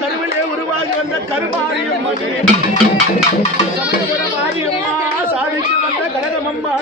கருவிலே உருவாகி வந்த கருமாரியம் மாரியம்மா சாதிக்கு வந்த கடகமம்மா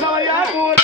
சவையா கூற